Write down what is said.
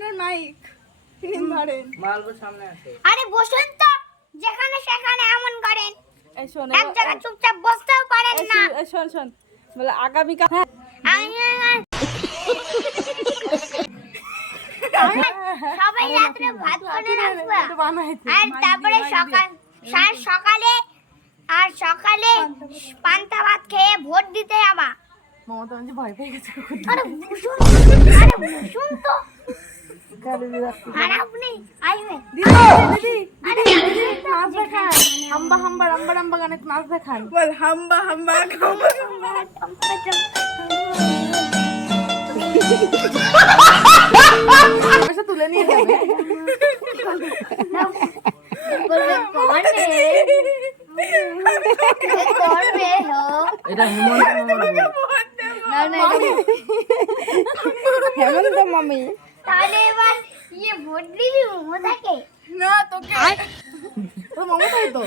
আপনার মাইক ধরেন। মালবো সামনে আছে। আরে বসুন তো, যেখানে সেখানে এমন করেন। এই শোন, এক জায়গায় চুপচাপ বসতেও পারেন না। শোন শোন, বলে আগামীকাল সবাই রাত্রে ভাত করে রাখবা, আর তারপরে সকালে পান্তা ভাত খেয়ে ভোট দিতে যাবা। মমতা বন্দ্যোপাধ্যায় ভয় পেয়ে গেছে। আরে বসুন তো, খারাপ নেই আইবে। দিদি নাচ দেখান, হাম্বা হাম্বা রাম্বা রাম্বা গানে নাচ দেখান। বল হাম্বা হাম্বা পয়সা তুলে নিয়ে যাবে। এটা হেমন্ত মামি। তাহলে এবার ভোট দিবি মমতাকে? না তোকে, মমতাই তো।